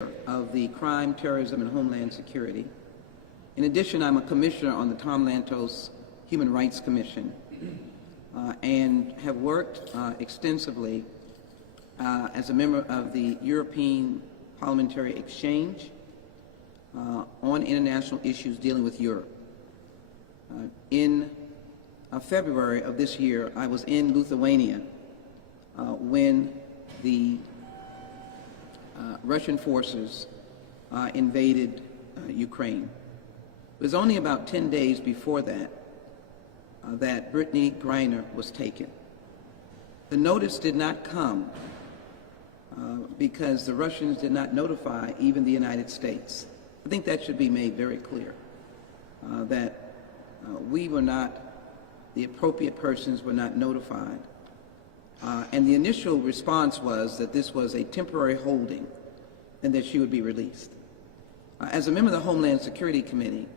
of the Crime, Terrorism, and Homeland Security. In addition, I'm a commissioner on the Tom Lantos Human Rights Commission and have worked extensively as a member of the European Parliamentary Exchange on international issues dealing with Europe. In February of this year, I was in Lithuania when the Russian forces invaded Ukraine. It was only about 10 days before that that Brittney Griner was taken. The notice did not come because the Russians did not notify even the United States. I think that should be made very clear, that we were not, the appropriate persons were not notified. And the initial response was that this was a temporary holding and that she would be released. As a member of the Homeland Security Committee,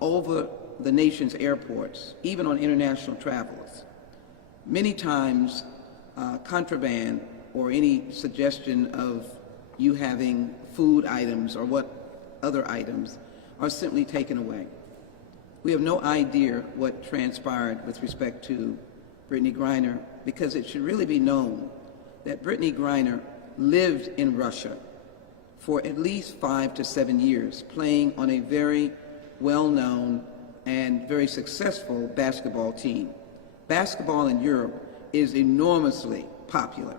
over the nation's airports, even on international travelers, many times contraband or any suggestion of you having food items or what other items are simply taken away. We have no idea what transpired with respect to Brittney Griner, because it should really be known that Brittney Griner lived in Russia for at least 5 to 7 years, playing on a very well-known and very successful basketball team. Basketball in Europe is enormously popular,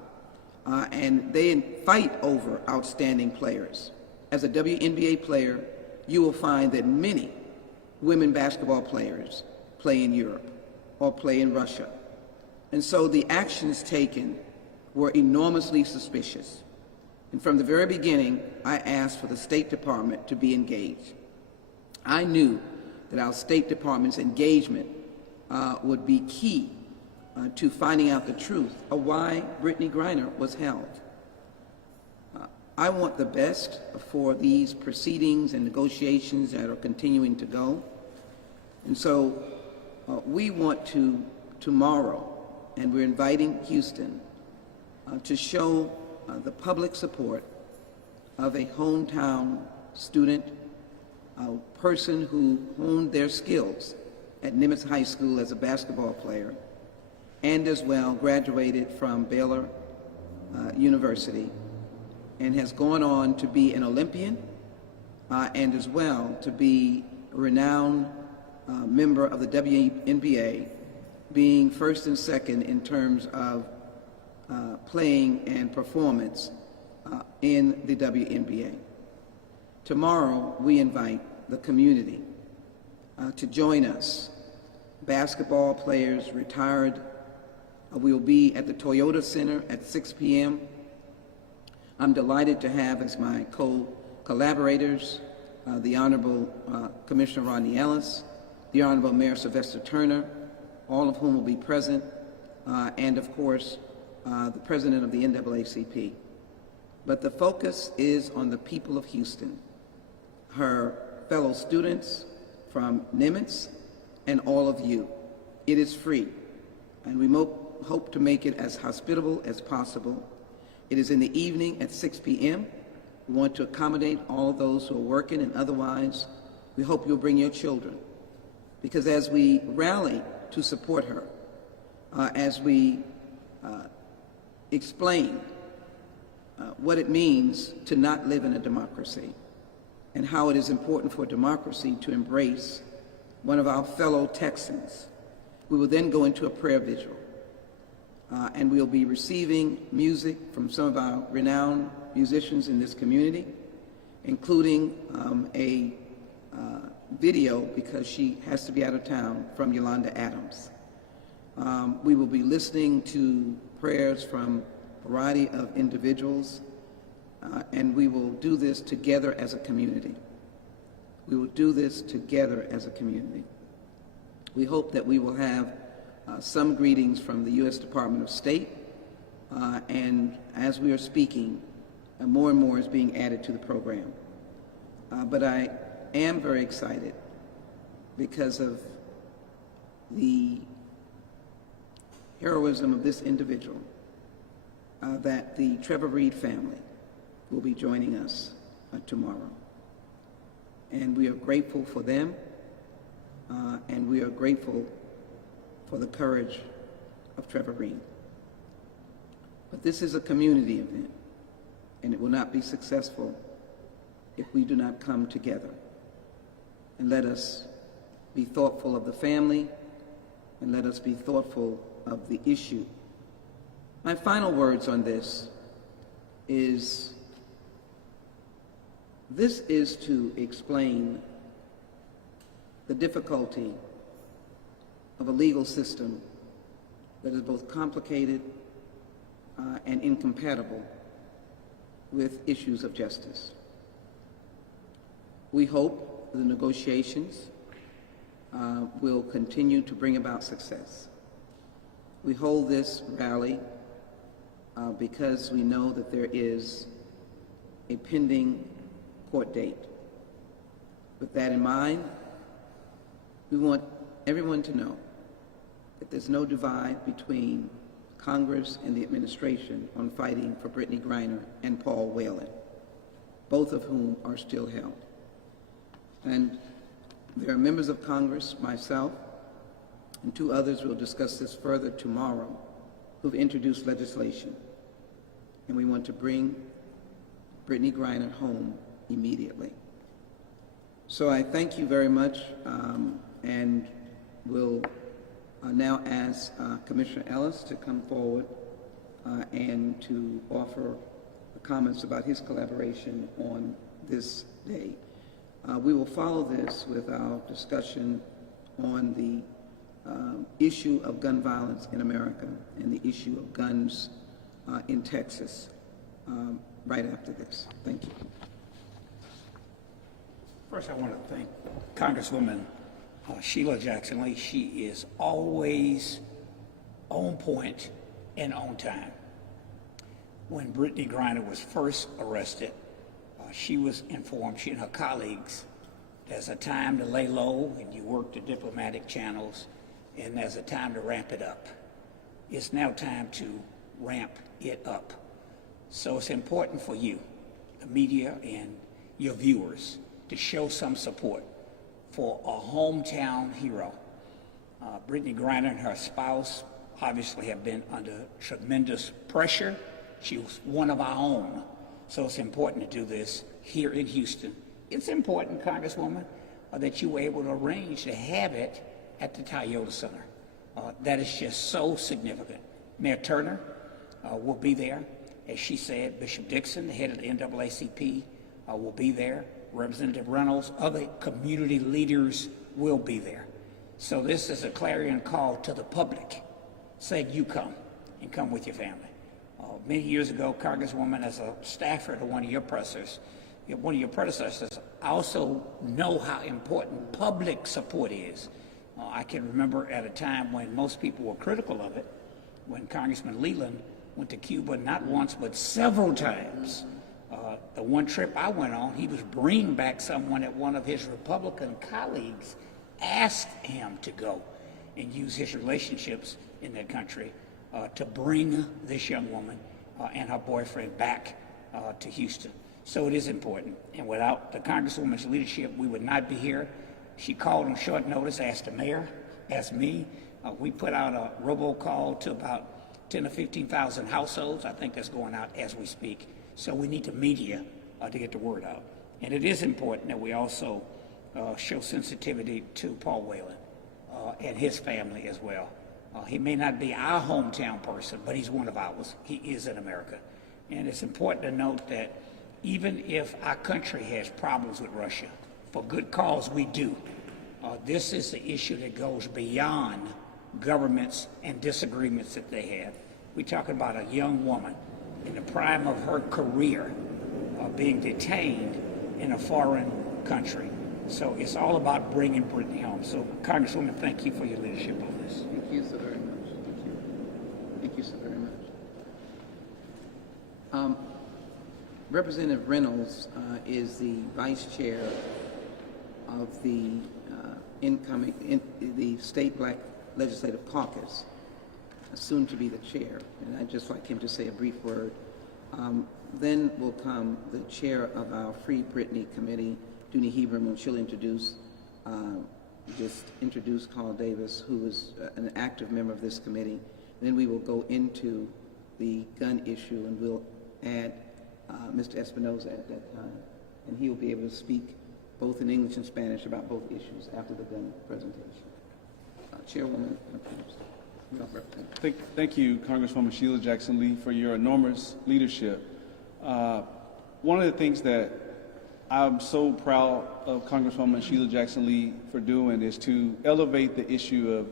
and they fight over outstanding players. As a WNBA player, you will find that many women basketball players play in Europe or play in Russia. And so the actions taken were enormously suspicious. And from the very beginning, I asked for the State Department to be engaged. I knew that our State Department's engagement would be key to finding out the truth of why Brittney Griner was held. I want the best for these proceedings and negotiations that are continuing to go. And so we want to tomorrow, and we're inviting Houston to show the public support of a hometown student, a person who honed their skills at Nimitz High School as a basketball player, and as well graduated from Baylor University, and has gone on to be an Olympian and as well to be a renowned member of the WNBA, being first and second in terms of playing and performance in the WNBA. Tomorrow, we invite the community to join us. Basketball players, retired. We will be at the Toyota Center at 6 p.m. I'm delighted to have as my collaborators the Honorable Commissioner Rodney Ellis, the Honorable Mayor Sylvester Turner, all of whom will be present, and of course, the President of the NAACP. But the focus is on the people of Houston, her fellow students from Nimitz, and all of you. It is free, and we hope to make it as hospitable as possible. It is in the evening at 6 p.m. We want to accommodate all of those who are working, and otherwise, we hope you'll bring your children. Because as we rally to support her, as we explain what it means to not live in a democracy, and how it is important for democracy to embrace one of our fellow Texans, we will then go into a prayer vigil. And we'll be receiving music from some of our renowned musicians in this community, including a video, because she has to be out of town, from Yolanda Adams. We will be listening to prayers from a variety of individuals, and we will do this together as a community. We will do this together as a community. We hope that we will have some greetings from the U.S. Department of State, and as we are speaking, more and more is being added to the program. But I am very excited because of the heroism of this individual, that the Trevor Reed family will be joining us tomorrow. And we are grateful for them, and we are grateful for the courage of Trevor Reed. But this is a community event, and it will not be successful if we do not come together. And let us be thoughtful of the family, and let us be thoughtful of the issue. My final words on this is to explain the difficulty of a legal system that is both complicated and incompatible with issues of justice. We hope the negotiations will continue to bring about success. We hold this rally because we know that there is a pending court date. With that in mind, we want everyone to know that there's no divide between Congress and the administration on fighting for Brittney Griner and Paul Whelan, both of whom are still held. And there are members of Congress, myself, and two others will discuss this further tomorrow, who've introduced legislation. And we want to bring Brittney Griner home immediately. So I thank you very much, and will now ask Commissioner Ellis to come forward and to offer comments about his collaboration on this day. We will follow this with our discussion on the issue of gun violence in America and the issue of guns in Texas right after this. Thank you. First, I want to thank Congresswoman Sheila Jackson Lee. She is always on point and on time. When Brittney Griner was first arrested, she was informed, she and her colleagues, there's a time to lay low and you work the diplomatic channels, and there's a time to ramp it up. It's now time to ramp it up. So it's important for you, the media and your viewers, to show some support for a hometown hero. Brittney Griner and her spouse obviously have been under tremendous pressure. She was one of our own. So it's important to do this here in Houston. It's important, Congresswoman, that you were able to arrange to have it at the Toyota Center. That is just so significant. Mayor Turner will be there. As she said, Bishop Dixon, the head of the NAACP, will be there. Representative Reynolds, other community leaders will be there. So this is a clarion call to the public, saying you come, and come with your family. Many years ago, Congresswoman, as a staffer to one of your predecessors, I also know how important public support is. I can remember at a time when most people were critical of it, when Congressman Leland went to Cuba not once but several times. The one trip I went on, he was bringing back someone that one of his Republican colleagues asked him to go and use his relationships in that country to bring this young woman and her boyfriend back to Houston. So it is important. And without the Congresswoman's leadership, we would not be here. She called on short notice, asked the mayor, asked me. We put out a robocall to about 10 or 15,000 households. I think that's going out as we speak. So we need the media to get the word out. And it is important that we also show sensitivity to Paul Whelan and his family as well. He may not be our hometown person, but he's one of ours. He is in America. And it's important to note that even if our country has problems with Russia, for good cause we do, this is the issue that goes beyond governments and disagreements that they have. We're talking about a young woman in the prime of her career being detained in a foreign country. So it's all about bringing Brittney home. So, Congresswoman, thank you for your leadership on this. Thank you so very much. Thank you. Thank you so very much. Representative Reynolds is the vice chair of the the State Black Legislative Caucus, soon to be the chair. And I'd just like him to say a brief word. Then will come the chair of our Free Brittany Committee, Dooney Hebron, and she'll introduce Carl Davis, who is an active member of this committee. Then we will go into the gun issue, and we'll add Mr. Espinoza at that time, and he will be able to speak both in English and Spanish about both issues after the gun presentation. Chairwoman. Thank you, Congresswoman Sheila Jackson Lee, for your enormous leadership. One of the things that I'm so proud of Congresswoman Sheila Jackson Lee for doing is to elevate the issue of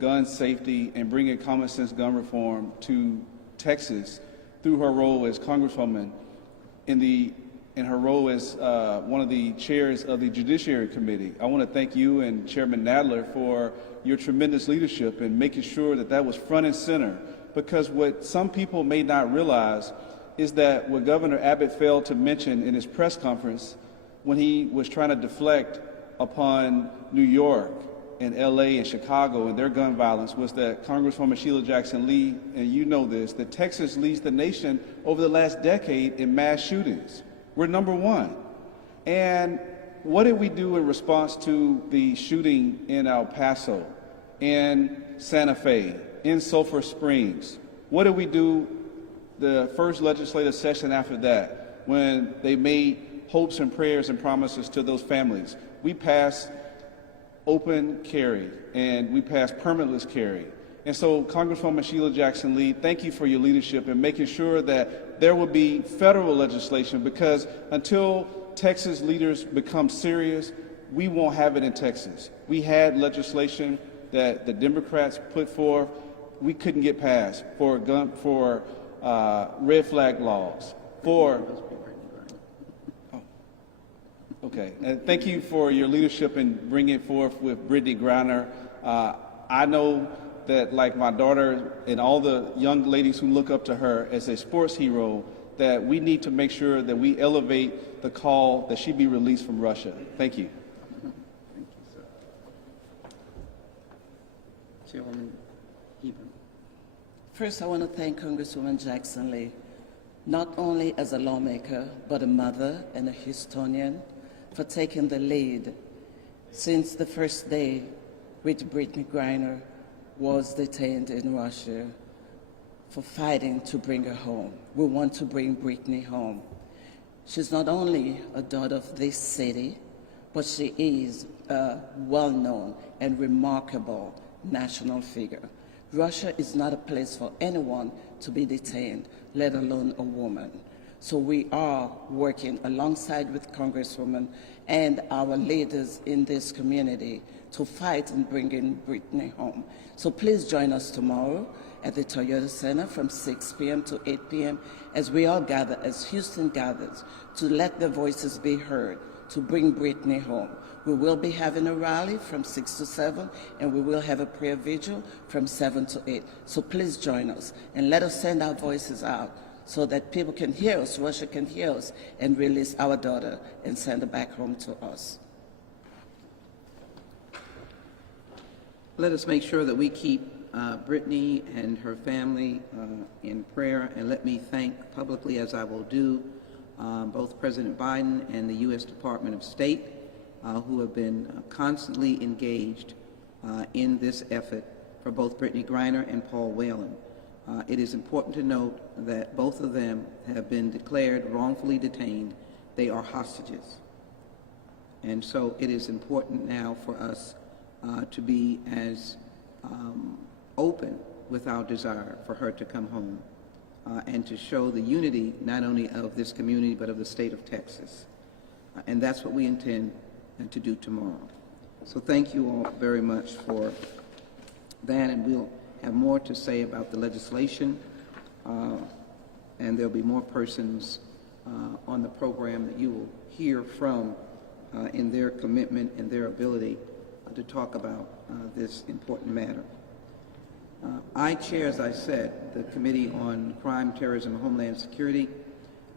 gun safety and bringing common sense gun reform to Texas through her role as Congresswoman in her role as one of the chairs of the Judiciary Committee. I want to thank you and Chairman Nadler for your tremendous leadership in making sure that that was front and center, because what some people may not realize is that what Governor Abbott failed to mention in his press conference when he was trying to deflect upon New York and LA and Chicago and their gun violence was that Congresswoman Sheila Jackson Lee, and you know this, that Texas leads the nation over the last decade in mass shootings. We're number one. And what did we do in response to the shooting in El Paso, in Santa Fe, in Sulphur Springs? What did we do the first legislative session after that when they made hopes and prayers and promises to those families? We passed open carry and we passed permitless carry. And so, Congresswoman Sheila Jackson Lee, thank you for your leadership in making sure that there will be federal legislation, because until Texas leaders become serious, we won't have it in Texas. We had legislation that the Democrats put forth, we couldn't get passed for red flag laws, okay. And thank you for your leadership in bringing it forth with Brittany Griner. I know that, like my daughter and all the young ladies who look up to her as a sports hero, that we need to make sure that we elevate the call that she be released from Russia. Thank you. Thank you, sir. Chairwoman Hebron. First, I want to thank Congresswoman Jackson Lee, not only as a lawmaker, but a mother and a historian, for taking the lead since the first day which Brittney Griner was detained in Russia, for fighting to bring her home. We want to bring Brittany home. She's not only a daughter of this city, but she is a well-known and remarkable national figure. Russia is not a place for anyone to be detained, let alone a woman. So we are working alongside with Congresswoman and our leaders in this community to fight and bring in Brittany home. So please join us tomorrow at the Toyota Center from 6 p.m. to 8 p.m. as we all gather, as Houston gathers, to let their voices be heard, to bring Brittany home. We will be having a rally from 6 to 7, and we will have a prayer vigil from 7 to 8. So please join us, and let us send our voices out so that people can hear us, Russia can hear us, and release our daughter and send her back home to us. Let us make sure that we keep Brittany and her family in prayer, and let me thank publicly, as I will do, both President Biden and the U.S. Department of State, who have been constantly engaged in this effort for both Brittany Griner and Paul Whelan. It is important to note that both of them have been declared wrongfully detained. They are hostages. And so it is important now for us to be as open with our desire for her to come home and to show the unity not only of this community but of the state of Texas. And that's what we intend to do tomorrow. So thank you all very much for that, and we'll have more to say about the legislation, and there'll be more persons on the program that you will hear from in their commitment and their ability to talk about this important matter. I chair, as I said, the Committee on Crime, Terrorism, and Homeland Security.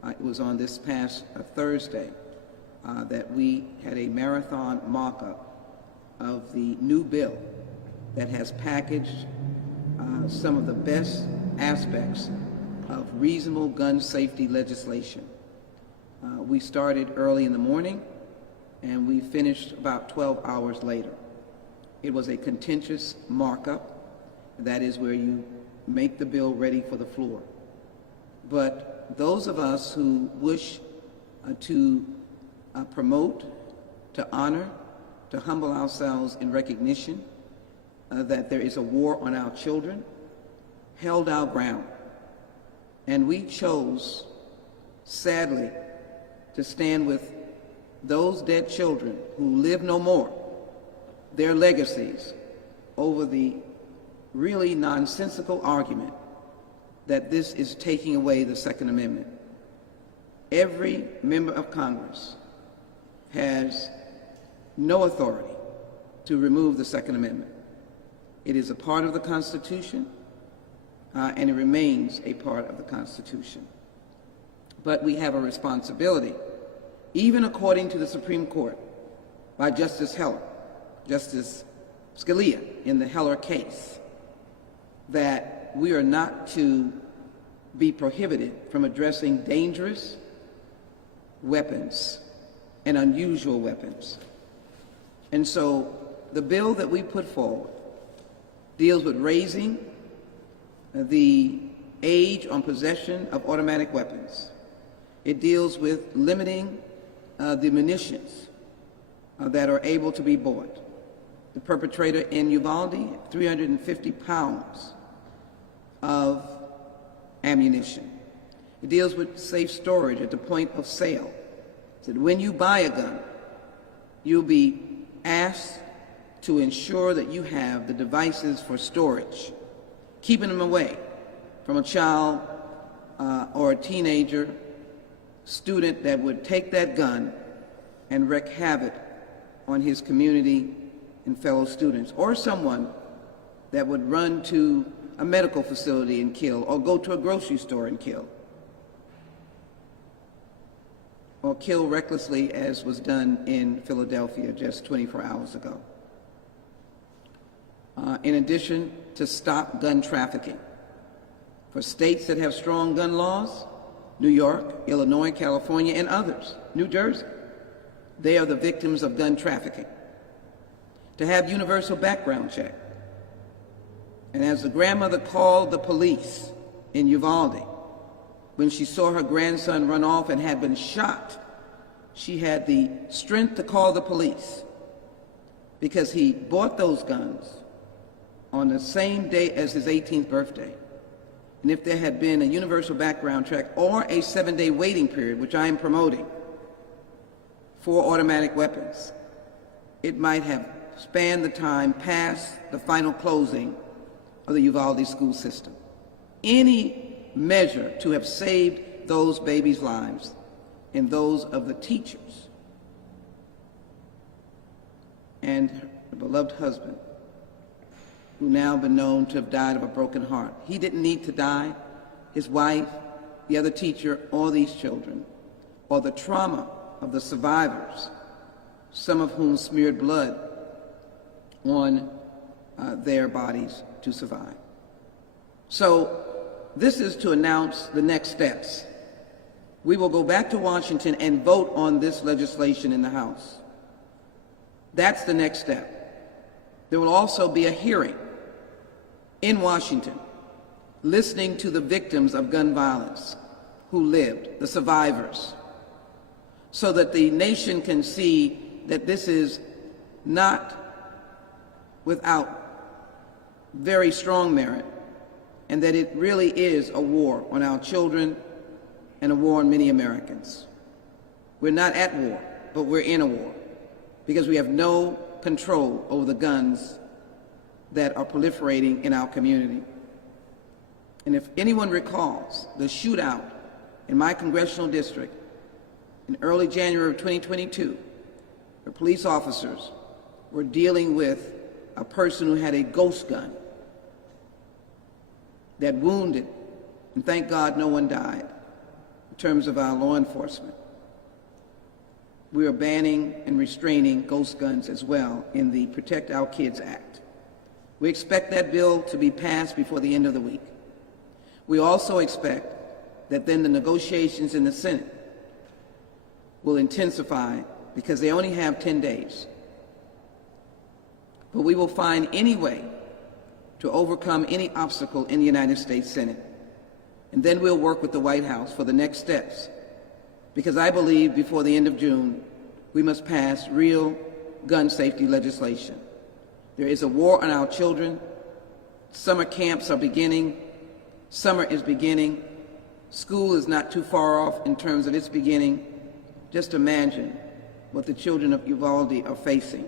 It was on this past Thursday that we had a marathon mock-up of the new bill that has packaged some of the best aspects of reasonable gun safety legislation. We started early in the morning, and we finished about 12 hours later. It was a contentious markup. That is where you make the bill ready for the floor. But those of us who wish to promote, to honor, to humble ourselves in recognition that there is a war on our children, held our ground. And we chose, sadly, to stand with those dead children who live no more, their legacies, over the really nonsensical argument that this is taking away the Second Amendment. Every member of Congress has no authority to remove the Second Amendment. It is a part of the Constitution, and it remains a part of the Constitution. But we have a responsibility, even according to the Supreme Court by Justice Scalia in the Heller case, that we are not to be prohibited from addressing dangerous weapons and unusual weapons. And so the bill that we put forward deals with raising the age on possession of automatic weapons. It deals with limiting the munitions that are able to be bought. The perpetrator in Uvalde, 350 pounds of ammunition. It deals with safe storage at the point of sale, so that when you buy a gun, you'll be asked to ensure that you have the devices for storage, keeping them away from a child or a teenager, student that would take that gun and wreak havoc on his community and fellow students, or someone that would run to a medical facility and kill, or go to a grocery store and kill, or kill recklessly, as was done in Philadelphia just 24 hours ago. In addition, to stop gun trafficking. For states that have strong gun laws, New York, Illinois, California, and others, New Jersey, they are the victims of gun trafficking. To have universal background check. And as the grandmother called the police in Uvalde when she saw her grandson run off and had been shot, she had the strength to call the police because he bought those guns on the same day as his 18th birthday. And if there had been a universal background check or a 7-day waiting period, which I am promoting, for automatic weapons, it might have spanned the time past the final closing of the Uvalde school system. Any measure to have saved those babies' lives and those of the teachers and her beloved husband, who now been known to have died of a broken heart. He didn't need to die. His wife, the other teacher, or these children, or the trauma of the survivors, some of whom smeared blood on their bodies to survive. So this is to announce the next steps. We will go back to Washington and vote on this legislation in the House. That's the next step. There will also be a hearing in Washington, listening to the victims of gun violence who lived, the survivors, so that the nation can see that this is not without very strong merit, and that it really is a war on our children and a war on many Americans. We're not at war, but we're in a war because we have no control over the guns that are proliferating in our community. And if anyone recalls the shootout in my congressional district in early January of 2022, where police officers were dealing with a person who had a ghost gun that wounded, and thank God no one died, in terms of our law enforcement. We are banning and restraining ghost guns as well in the Protect Our Kids Act. We expect that bill to be passed before the end of the week. We also expect that then the negotiations in the Senate will intensify because they only have 10 days. But we will find any way to overcome any obstacle in the United States Senate. And then we'll work with the White House for the next steps, because I believe before the end of June, we must pass real gun safety legislation. There is a war on our children. Summer camps are beginning. Summer is beginning. School is not too far off in terms of its beginning. Just imagine what the children of Uvalde are facing,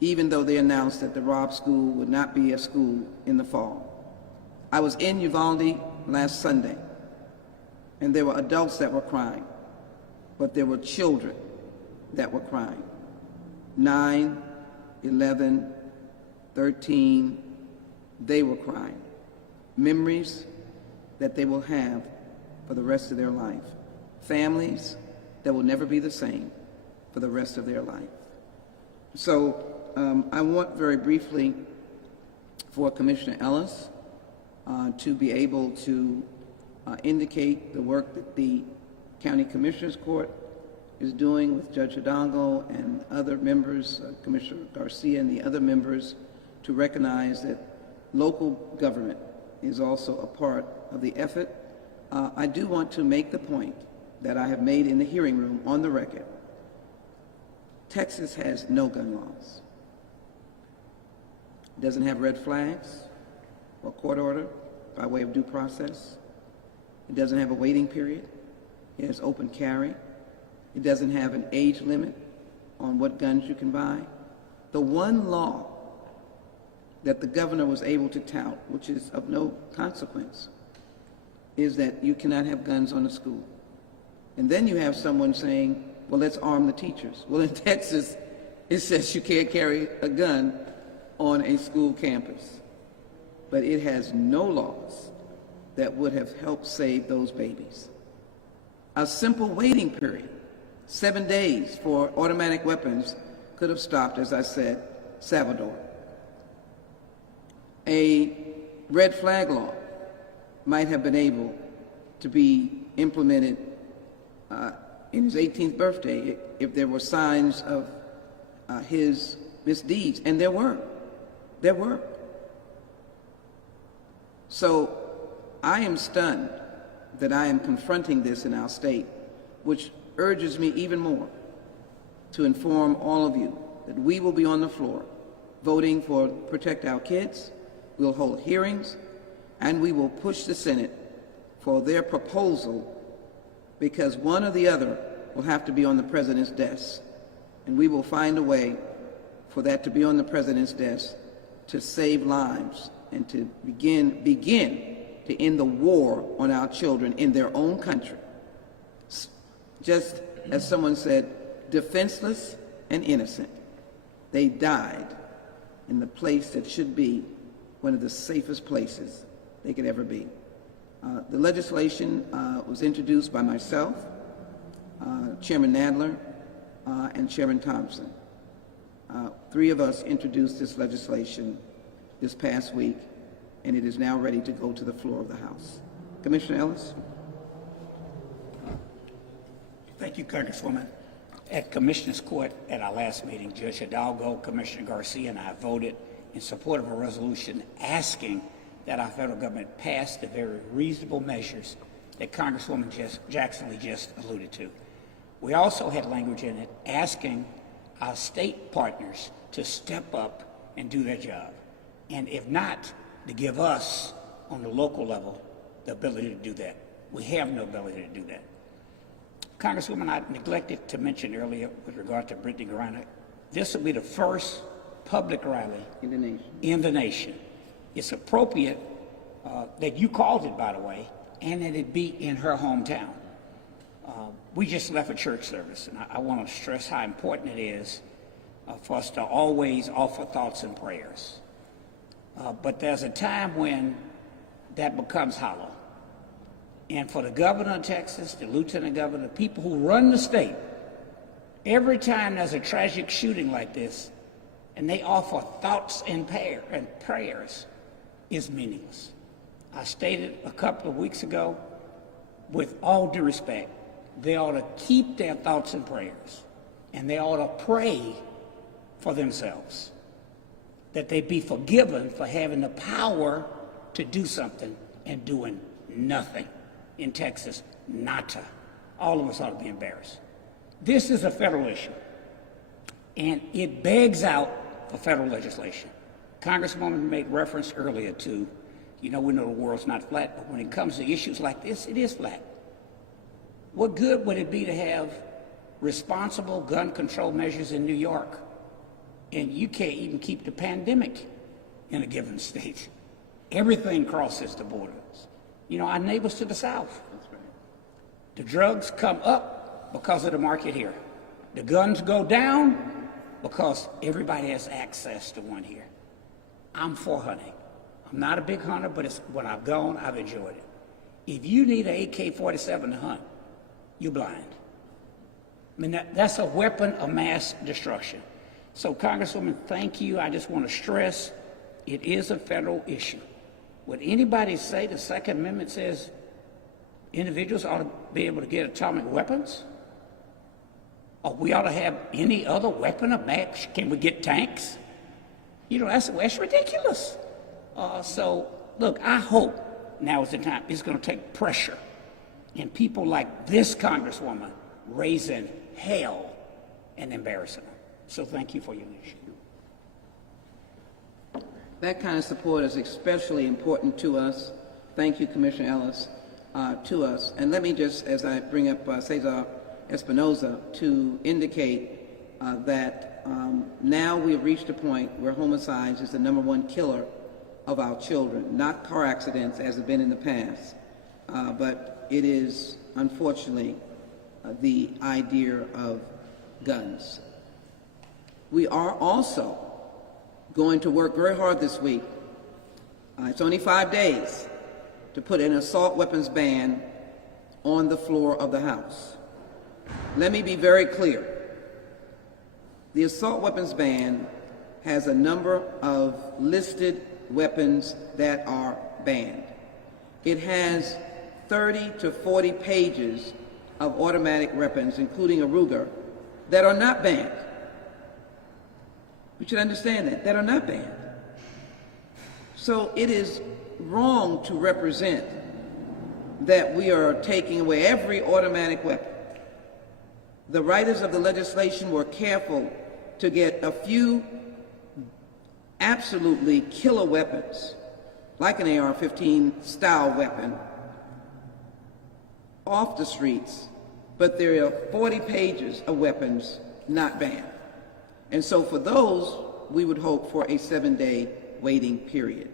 even though they announced that the Robb School would not be a school in the fall. I was in Uvalde last Sunday, and there were adults that were crying, but there were children that were crying. 9, 11, 13, they were crying. Memories that they will have for the rest of their life. Families that will never be the same for the rest of their life. So I want very briefly for Commissioner Ellis to be able to indicate the work that the County Commissioners Court is doing with Judge Hidalgo and other members, Commissioner Garcia and the other members, to recognize that local government is also a part of the effort. I do want to make the point that I have made in the hearing room on the record. Texas has no gun laws. It doesn't have red flags or court order by way of due process. It doesn't have a waiting period. It has open carry. It doesn't have an age limit on what guns you can buy. The one law that the governor was able to tout, which is of no consequence, is that you cannot have guns on a school. And then you have someone saying, well, let's arm the teachers. Well, in Texas, it says you can't carry a gun on a school campus. But it has no laws that would have helped save those babies. A simple waiting period, 7 days for automatic weapons, could have stopped, as I said, Salvador. A red flag law might have been able to be implemented in his 18th birthday if there were signs of his misdeeds, and there were. There were. So I am stunned that I am confronting this in our state, which urges me even more to inform all of you that we will be on the floor voting for Protect Our Kids. We'll hold hearings, and we will push the Senate for their proposal, because one or the other will have to be on the president's desk. And we will find a way for that to be on the president's desk to save lives and to begin to end the war on our children in their own country. Just as someone said, defenseless and innocent. They died in the place that should be one of the safest places they could ever be. The legislation was introduced by myself, Chairman Nadler, and Chairman Thompson. 3 of us introduced this legislation this past week, and it is now ready to go to the floor of the House. Commissioner Ellis? Thank you, Congresswoman. At Commissioners Court at our last meeting, Judge Hidalgo, Commissioner Garcia, and I voted in support of a resolution asking that our federal government pass the very reasonable measures that Congresswoman Jackson Lee just alluded to. We also had language in it asking our state partners to step up and do their job. And if not, to give us, on the local level, the ability to do that. We have no ability to do that. Congresswoman, I neglected to mention earlier with regard to Brittany Griner, this will be the first public rally in the nation. It's appropriate that you called it, by the way, and that it be in her hometown. We just left a church service, and I want to stress how important it is for us to always offer thoughts and prayers. But there's a time when that becomes hollow. And for the governor of Texas, the lieutenant governor, the people who run the state, every time there's a tragic shooting like this, and they offer thoughts and prayers, is meaningless. I stated a couple of weeks ago with all due respect, they ought to keep their thoughts and prayers, and they ought to pray for themselves, that they be forgiven for having the power to do something and doing nothing. In Texas, nada. All of us ought to be embarrassed. This is a federal issue, and it begs out for federal legislation. Congresswoman made reference earlier to, we know the world's not flat, but when it comes to issues like this, it is flat. What good would it be to have responsible gun control measures in New York, and you can't even keep the pandemic in a given state? Everything crosses the borders. Our neighbors to the south. The drugs come up because of the market here. The guns go down because everybody has access to one here. I'm for hunting. I'm not a big hunter, but when I've gone, I've enjoyed it. If you need an AK-47 to hunt, you're blind. I mean, that's a weapon of mass destruction. So, Congresswoman, thank you. I just want to stress it is a federal issue. Would anybody say the Second Amendment says individuals ought to be able to get atomic weapons? Or we ought to have any other weapon of mass? Can we get tanks? That's ridiculous. So, look, I hope now is the time. It's going to take pressure. And people like this Congresswoman raising hell and embarrassing them. So thank you for your leadership. That kind of support is especially important to us. Thank you, Commissioner Ellis, to us. And let me just, as I bring up Cesar Espinoza, to indicate that now we have reached a point where homicides is the #1 killer of our children, not car accidents as have been in the past, but it is, unfortunately, the idea of guns. We are also going to work very hard this week. It's only 5 days to put an assault weapons ban on the floor of the House. Let me be very clear. The assault weapons ban has a number of listed weapons that are banned. It has 30 to 40 pages of automatic weapons, including a Ruger, that are not banned. We should understand that are not banned. So it is wrong to represent that we are taking away every automatic weapon. The writers of the legislation were careful to get a few absolutely killer weapons, like an AR-15 style weapon, off the streets, but there are 40 pages of weapons not banned. And so for those, we would hope for a 7-day waiting period.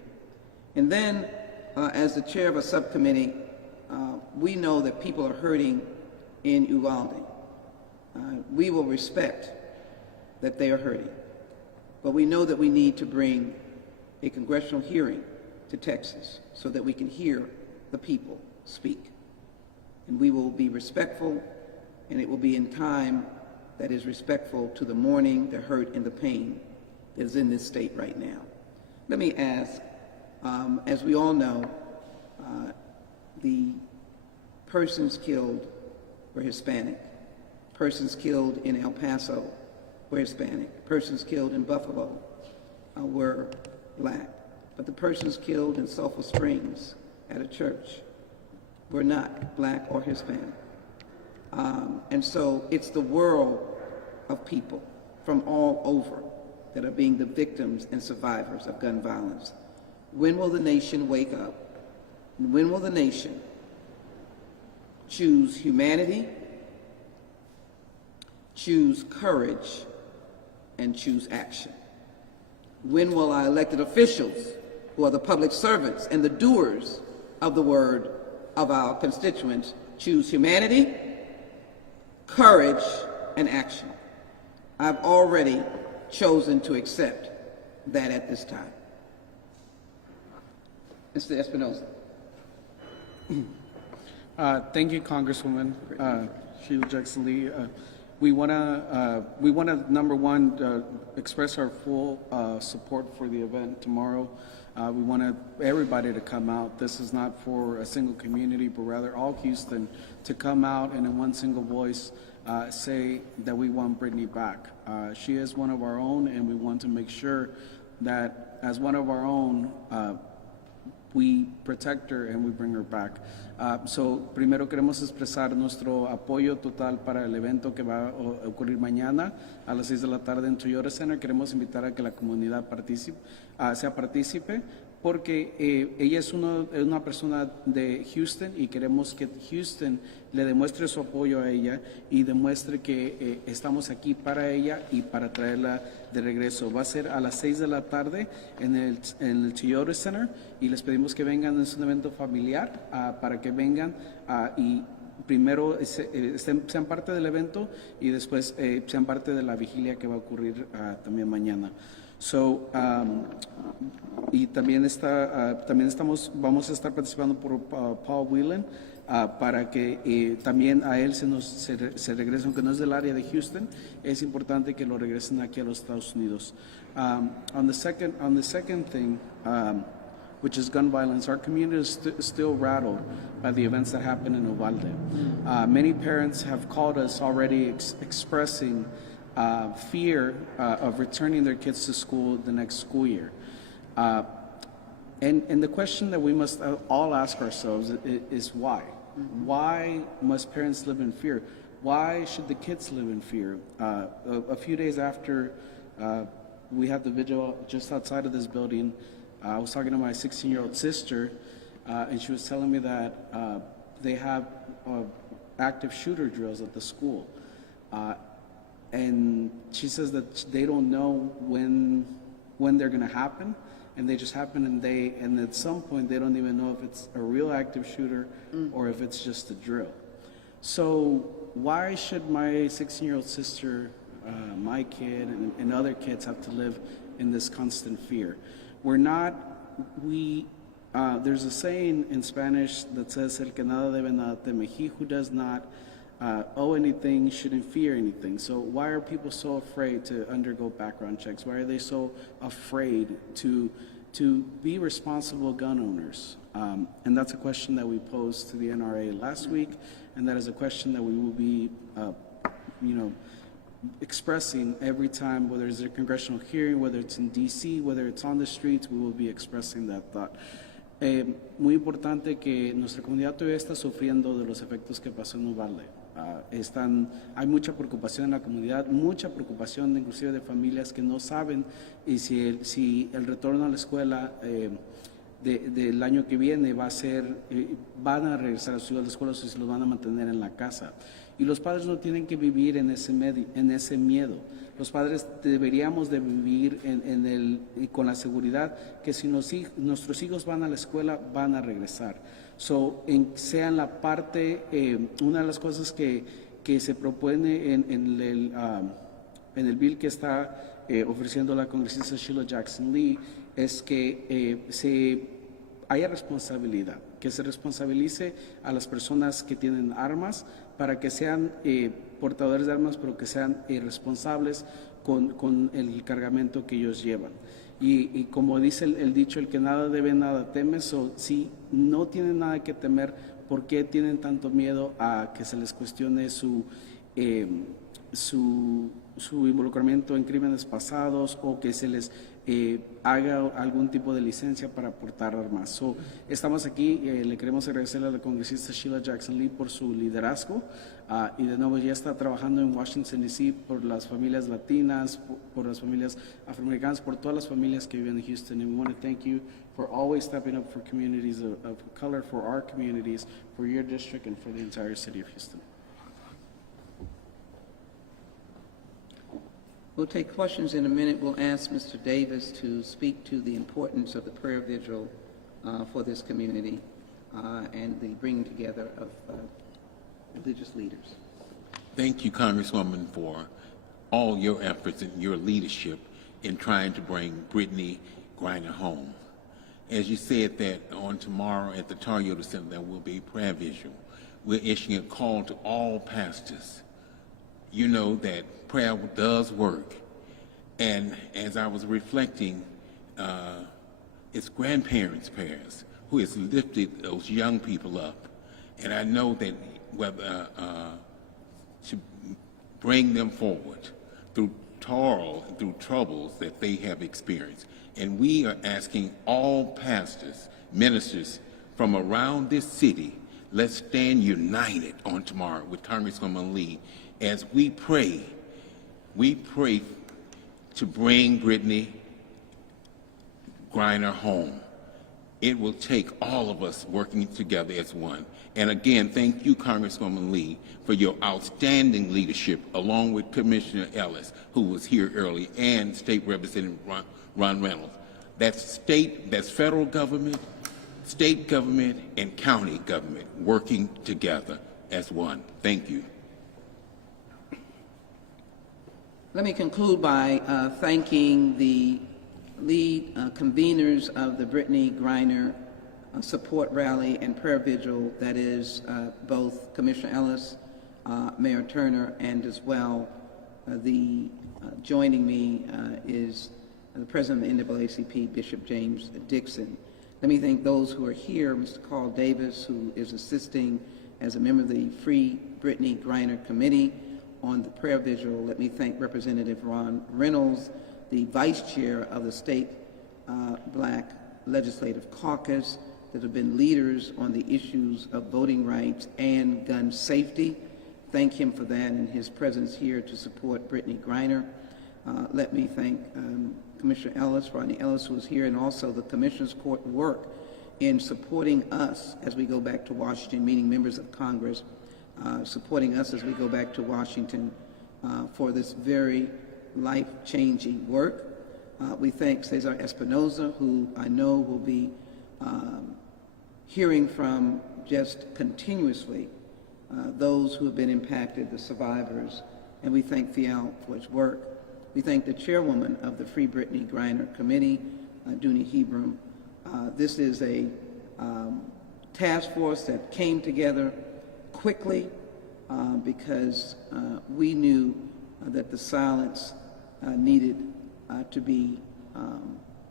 And then, as the chair of a subcommittee, we know that people are hurting in Uvalde. We will respect that they are hurting, but we know that we need to bring a congressional hearing to Texas so that we can hear the people speak. And we will be respectful, and it will be in time that is respectful to the mourning, the hurt, and the pain that is in this state right now. Let me ask, as we all know, the persons killed were Hispanic. Persons killed in El Paso were Hispanic. Persons killed in Buffalo were black. But the persons killed in Sulphur Springs at a church were not black or Hispanic. And so it's the world of people from all over that are being the victims and survivors of gun violence. When will the nation wake up? And when will the nation choose humanity, choose courage, and choose action? When will our elected officials, who are the public servants and the doers of the word of our constituents, choose humanity, courage, and action? I've already chosen to accept that at this time. Mr. Espinoza. Thank you, Congresswoman Sheila Jackson Lee. We want to number one express our full support for the event tomorrow We want everybody to come out. This is not for a single community, but rather all Houston to come out and in one single voice say that we want Brittney back. She is one of our own, and we want to make sure that as one of our own, we protect her and we bring her back. So, primero queremos expresar nuestro apoyo total para el evento que va a ocurrir mañana a las 6 de la tarde en Toyota Center. Queremos invitar a que la comunidad sea partícipe porque ella es una persona de Houston y queremos que Houston le demuestre su apoyo a ella y demuestre que estamos aquí para ella y para traerla de regreso. Va a ser a las 6 de la tarde en el Toyota Center y les pedimos que vengan. Es un evento familiar para que vengan y primero sean parte del evento y después sean parte de la vigilia que va a ocurrir también mañana. So, y también vamos a estar participando por Paul Whelan para que también a él se regrese, aunque no es del área de Houston, es importante que lo regresen aquí a los Estados Unidos. On the second thing, which is gun violence, our community is still rattled by the events that happened in Uvalde. Many parents have called us already expressing fear of returning their kids to school the next school year. And the question that we must all ask ourselves is why? Why must parents live in fear? Why should the kids live in fear? A few days after we had the vigil just outside of this building, I was talking to my 16-year-old sister, and she was telling me that they have active shooter drills at the school. And she says that they don't know when they're going to happen, and they just happen, and at some point they don't even know if it's a real active shooter or if it's just a drill. So why should my 16-year-old sister, my kid, and other kids have to live in this constant fear? There's a saying in Spanish that says, el que nada debe nada teme. He who does not owe anything shouldn't fear anything. So why are people so afraid to undergo background checks? Why are they so afraid to be responsible gun owners? And that's a question that we posed to the NRA last week, and that is a question that we will be, expressing every time, whether it's a congressional hearing, whether it's in D.C., whether it's on the streets, we will be expressing that thought. Muy importante que nuestra comunidad todavía está sufriendo de los efectos que pasó en Uvalde. Hay mucha preocupación en la comunidad, mucha preocupación inclusive de familias que no saben y si el retorno a la escuela del año que viene van a regresar a la escuela o si los van a mantener en la casa. Y los padres no tienen que vivir en ese miedo. Los padres deberíamos de vivir con la seguridad que si nuestros hijos van a la escuela, van a regresar. Sean la parte, una de las cosas que se propone en el bill que está ofreciendo la congresista Sheila Jackson Lee es que haya responsabilidad, que se responsabilice a las personas que tienen armas para que sean portadores de armas, pero que sean responsables con el cargamento que ellos llevan. Y como dice el dicho, el que nada debe, nada teme. Si no tienen nada que temer, ¿por qué tienen tanto miedo a que se les cuestione su involucramiento en crímenes pasados o que se les haga algún tipo de licencia para portar armas? Estamos aquí, le queremos agradecer a la congresista Sheila Jackson Lee por su liderazgo y de nuevo ya está trabajando en Washington D.C. por las familias latinas, por las familias afroamericanas, por todas las familias que viven en Houston. And we want to thank you for always stepping up for communities of color, for our communities, for your district, and for the entire city of Houston. We'll take questions in a minute. We'll ask Mr. Davis to speak to the importance of the prayer vigil for this community and the bringing together of religious leaders. Thank you, Congresswoman, for all your efforts and your leadership in trying to bring Brittney Griner home. As you said that on tomorrow at the Toyota Center there will be prayer vigil. We're issuing a call to all pastors. You know that prayer does work. And as I was reflecting, it's grandparents' prayers who has lifted those young people up. And I know that whether to bring them forward through toil and through troubles that they have experienced. And we are asking all pastors, ministers from around this city, let's stand united on tomorrow with Congresswoman Lee as we pray to bring Brittany Griner home. It will take all of us working together as one. And again, thank you, Congresswoman Lee, for your outstanding leadership, along with Commissioner Ellis, who was here early, and State Representative Ron Reynolds. That's federal government, state government, and county government working together as one. Thank you. Let me conclude by thanking the lead conveners of the Brittany Griner support rally and prayer vigil, that is both Commissioner Ellis, Mayor Turner, and as well joining me is the President of the NAACP, Bishop James Dixon. Let me thank those who are here, Mr. Carl Davis, who is assisting as a member of the Free Brittany Griner Committee on the prayer vigil. Let me thank Representative Ron Reynolds, the Vice Chair of the State Black Legislative Caucus, that have been leaders on the issues of voting rights and gun safety. Thank him for that and his presence here to support Brittany Griner. Let me thank Commissioner Ellis, Rodney Ellis, who is here, and also the Commissioner's Court work in supporting us as we go back to Washington, meeting members of Congress, supporting us as we go back to Washington for this very life-changing work. We thank Cesar Espinoza, who I know will be hearing from just continuously those who have been impacted, the survivors, and we thank Fial for his work. We thank the chairwoman of the Free Brittany Griner Committee, Dooney Hebram. This is a task force that came together quickly because we knew that the silence needed to be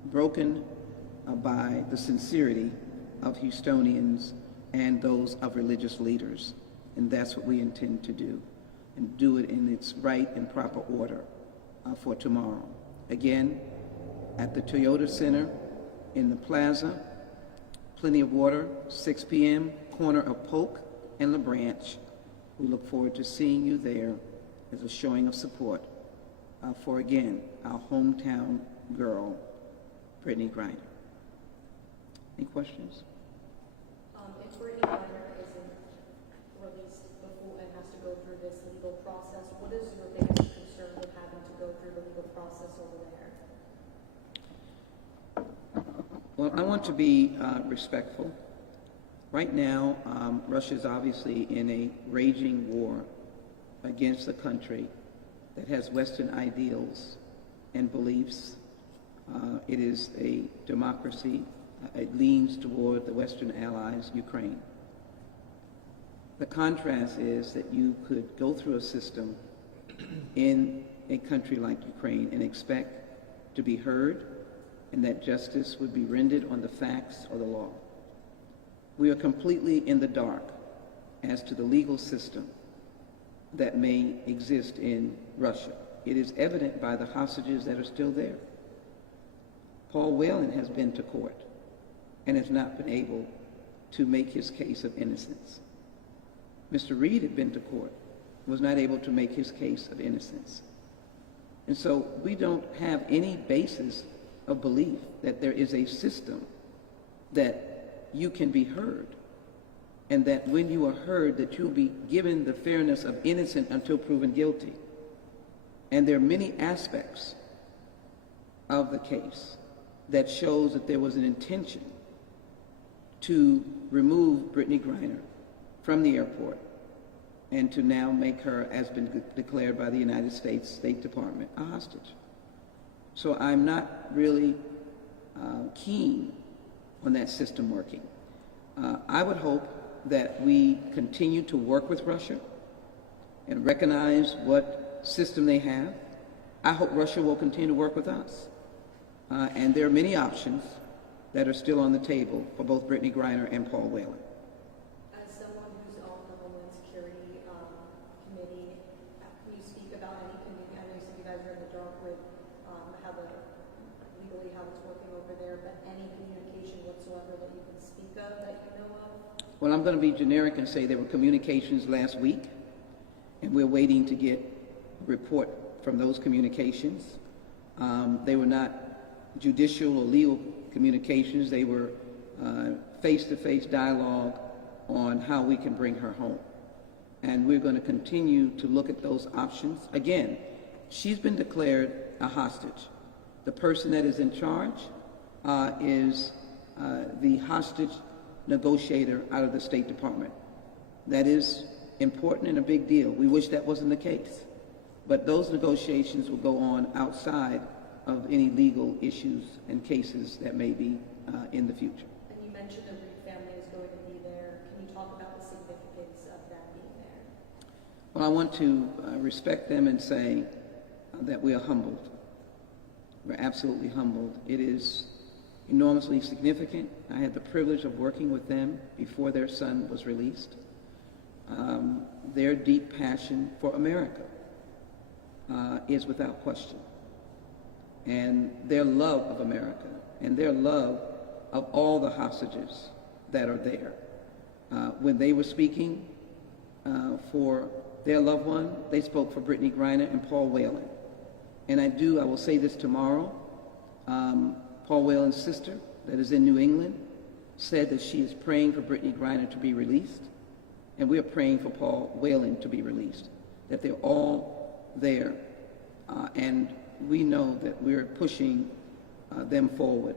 broken by the sincerity of Houstonians and those of religious leaders. And that's what we intend to do, and do it in its right and proper order for tomorrow. Again, at the Toyota Center in the plaza, plenty of water, 6 p.m., corner of Polk and La Branch. We look forward to seeing you there as a showing of support for, again, our hometown girl, Brittany Griner. Any questions? If Brittany Griner isn't released before and has to go through this legal process, what is your biggest concern with having to go through the legal process over there? Well, I want to be respectful. Right now, Russia is obviously in a raging war against a country that has Western ideals and beliefs. It is a democracy. It leans toward the Western allies, Ukraine. The contrast is that you could go through a system in a country like Ukraine and expect to be heard and that justice would be rendered on the facts or the law. We are completely in the dark as to the legal system that may exist in Russia. It is evident by the hostages that are still there. Paul Whelan has been to court and has not been able to make his case of innocence. Mr. Reed had been to court, was not able to make his case of innocence. And so we don't have any basis of belief that there is a system that you can be heard, and that when you are heard that you'll be given the fairness of innocent until proven guilty. And there are many aspects of the case that shows that there was an intention to remove Brittany Griner from the airport and to now make her, as been declared by the United States State Department, a hostage. So I'm not really keen on that system working. I would hope that we continue to work with Russia and recognize what system they have. I hope Russia will continue to work with us. And there are many options that are still on the table for both Brittany Griner and Paul Whelan. As someone who's on the Homeland Security Committee, can you speak about any community? I know you said you guys are in the dark with legally how it's working over there, but any communication whatsoever that you can speak of that you know of? Well, I'm going to be generic and say there were communications last week, and we're waiting to get a report from those communications. They were not judicial or legal communications. They were face-to-face dialogue on how we can bring her home. And we're going to continue to look at those options. Again, she's been declared a hostage. The person that is in charge is the hostage negotiator out of the State Department. That is important and a big deal. We wish that wasn't the case. But those negotiations will go on outside of any legal issues and cases that may be in the future. And you mentioned the Reed family is going to be there. Can you talk about the significance of that being there? Well, I want to respect them and say that we are humbled. We're absolutely humbled. It is enormously significant. I had the privilege of working with them before their son was released. Their deep passion for America is without question. And their love of America and their love of all the hostages that are there. When they were speaking for their loved one, they spoke for Brittany Griner and Paul Whelan. And I will say this tomorrow, Paul Whelan's sister that is in New England said that she is praying for Brittany Griner to be released, and we are praying for Paul Whelan to be released, that they're all there. And we know that we're pushing them forward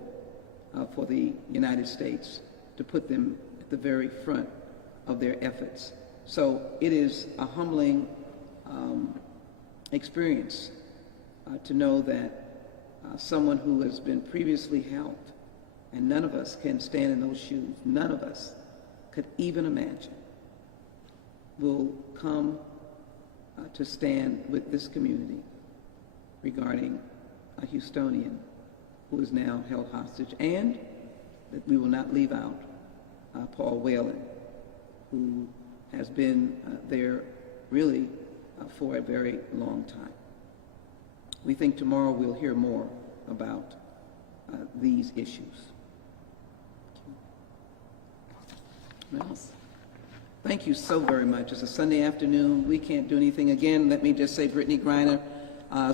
for the United States to put them at the very front of their efforts. So it is a humbling experience to know that someone who has been previously held, and none of us can stand in those shoes, none of us could even imagine, will come to stand with this community regarding a Houstonian who is now held hostage, and that we will not leave out Paul Whelan, who has been there really for a very long time. We think tomorrow we'll hear more about these issues. What else? Thank you so very much. It's a Sunday afternoon. We can't do anything. Again, let me just say Brittany Griner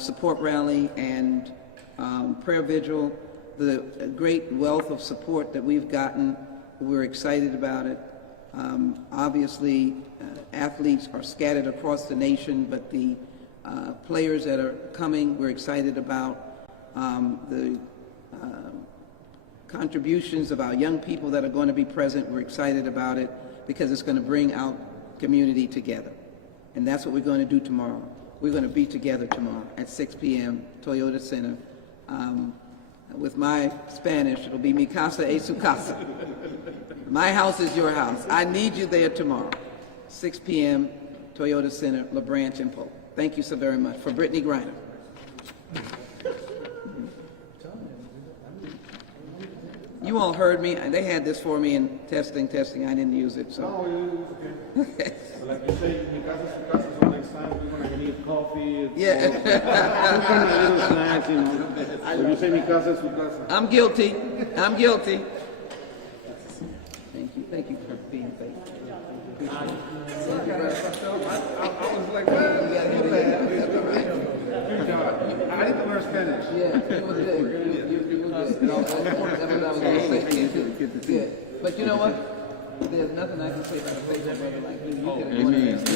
support rally and prayer vigil, the great wealth of support that we've gotten. We're excited about it. Obviously, athletes are scattered across the nation, but the players that are coming, we're excited about. The contributions of our young people that are going to be present, we're excited about it because it's going to bring our community together. And that's what we're going to do tomorrow. We're going to be together tomorrow at 6 p.m., Toyota Center. With my Spanish, it'll be mi casa es su casa. My house is your house. I need you there tomorrow, 6 p.m., Toyota Center, La Branch and Polk. Thank you so very much. For Brittany Griner. You all heard me. They had this for me in testing. I didn't use it, so. No, it's okay. Like you say, mi casa es su casa, so next time we're going to need coffee. Yeah. Some kind of little snacks, you know. If you say mi casa es su casa. I'm guilty. Thank you for being faithful. I was like, well, I need to learn Spanish. Yeah, it was good. You were good. That's what I was going to say. Good. But you know what? There's nothing I can say about a faithful brother like you. You can